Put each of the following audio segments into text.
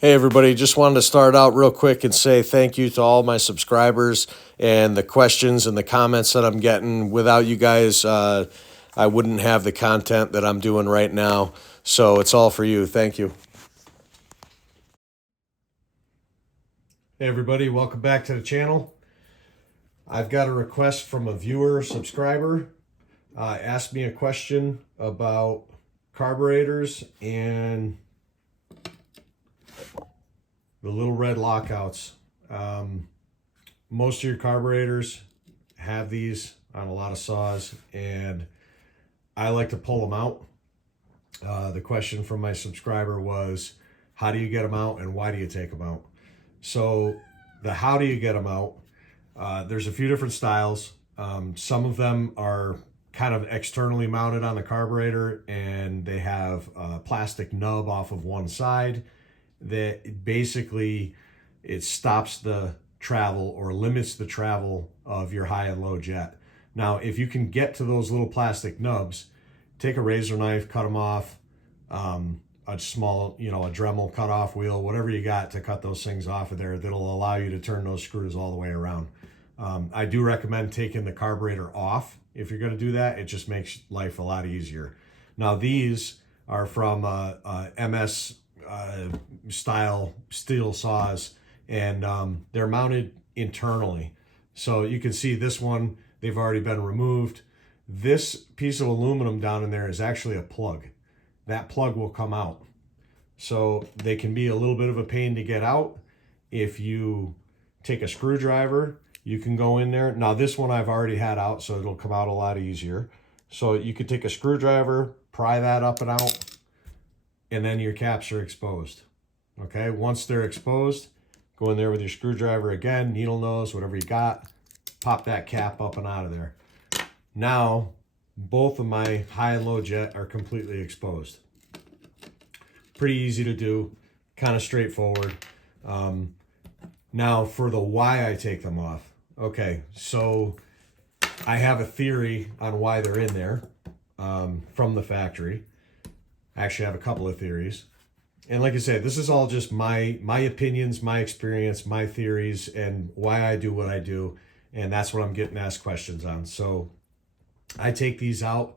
Hey everybody, just wanted to start out real quick and say thank you to all my subscribers and the questions and the comments that I'm getting. Without you guys, I wouldn't have the content that I'm doing right now. So it's all for you. Thank you. Hey everybody, welcome back to the channel. I've got a request from a viewer, subscriber, asked me a question about carburetors and the little red lockouts. Most of your carburetors have these on a lot of saws, and I like to pull them out. The question from my subscriber was, how do you get them out and why do you take them out? So the how do you get them out, there's a few different styles. Some of them are kind of externally mounted on the carburetor, and they have a plastic nub off of one side that basically it stops the travel or limits the travel of your high and low jet. Now, if you can get to those little plastic nubs, take a razor knife, cut them off, a small, a Dremel cut-off wheel, whatever you got to cut those things off of there that'll allow you to turn those screws all the way around. I do recommend taking the carburetor off if you're going to do that. It just makes life a lot easier. Now, these are from MS style steel saws, and they're mounted internally. So you can see this one, they've already been removed. This piece of aluminum down in there is actually a plug. That plug will come out. So they can be a little bit of a pain to get out. If you take a screwdriver, you can go in there. Now this one I've already had out, so it'll come out a lot easier. So you could take a screwdriver, pry that up and out, and then your caps are exposed. Okay, once they're exposed, go in there with your screwdriver again, needle nose, whatever you got, pop that cap up and out of there. Now, both of my high and low jet are completely exposed. Pretty easy to do, kind of straightforward. Now, for the why I take them off. Okay, so I have a theory on why they're in there from the factory. Actually, I have a couple of theories. And like I said, this is all just my opinions, my experience, my theories, and why I do what I do. And that's what I'm getting asked questions on. So I take these out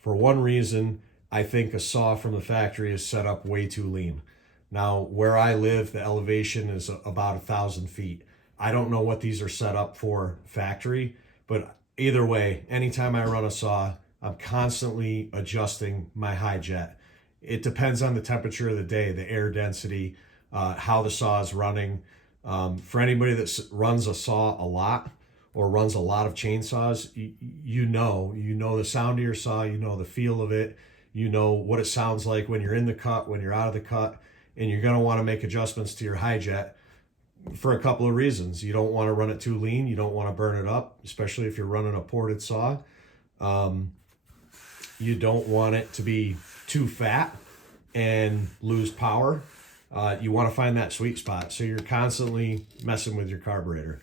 for one reason. I think a saw from the factory is set up way too lean. Now, where I live, the elevation is about 1,000 feet. I don't know what these are set up for factory, but either way, anytime I run a saw, I'm constantly adjusting my high jet. It depends on the temperature of the day, the air density, how the saw is running. For anybody that runs a saw a lot or runs a lot of chainsaws, you know the sound of your saw, you know the feel of it, you know what it sounds like when you're in the cut, when you're out of the cut, and you're going to want to make adjustments to your high jet for a couple of reasons. You don't want to run it too lean. You don't want to burn it up, especially if you're running a ported saw. You don't want it to be too fat and lose power. You want to find that sweet spot. So you're constantly messing with your carburetor.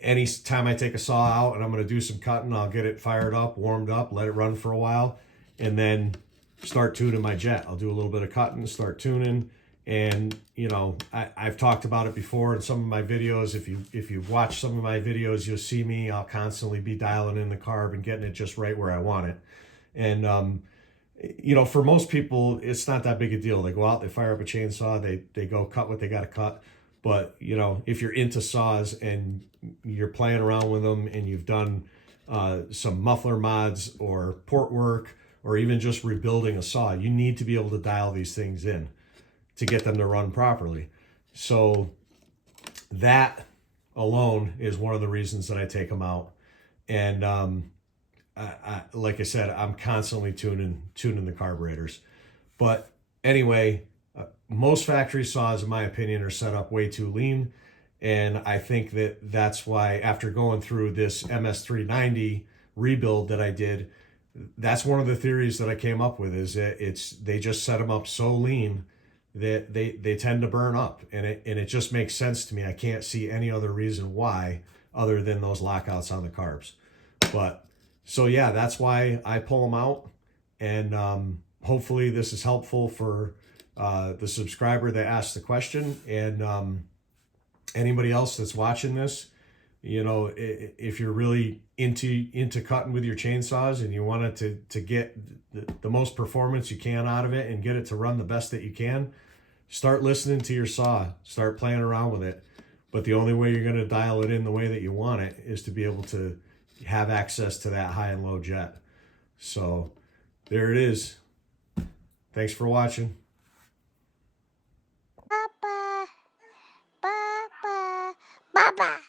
Anytime I take a saw out and I'm going to do some cutting, I'll get it fired up, warmed up, let it run for a while, and then start tuning my jet. I'll do a little bit of cutting, start tuning. And, I've talked about it before in some of my videos. If you watch some of my videos, you'll see me. I'll constantly be dialing in the carb and getting it just right where I want it. And, for most people, it's not that big a deal. They go out, they fire up a chainsaw, they go cut what they got to cut. But, if you're into saws and you're playing around with them and you've done some muffler mods or port work or even just rebuilding a saw, you need to be able to dial these things in to get them to run properly. So that alone is one of the reasons that I take them out. And like I said, I'm constantly tuning the carburetors. But anyway, most factory saws, in my opinion, are set up way too lean. And I think that's why, after going through this MS390 rebuild that I did, that's one of the theories that I came up with, is that they just set them up so lean that they tend to burn up, and it just makes sense to me. I can't see any other reason why other than those lockouts on the carbs. But so yeah, that's why I pull them out. And hopefully this is helpful for the subscriber that asked the question, and anybody else that's watching this. You know, if you're really into cutting with your chainsaws and you want it to get the most performance you can out of it and get it to run the best that you can, start listening to your saw, start playing around with it. But the only way you're going to dial it in the way that you want it is to be able to have access to that high and low jet. So there it is. Thanks for watching. Papa, Papa, Papa.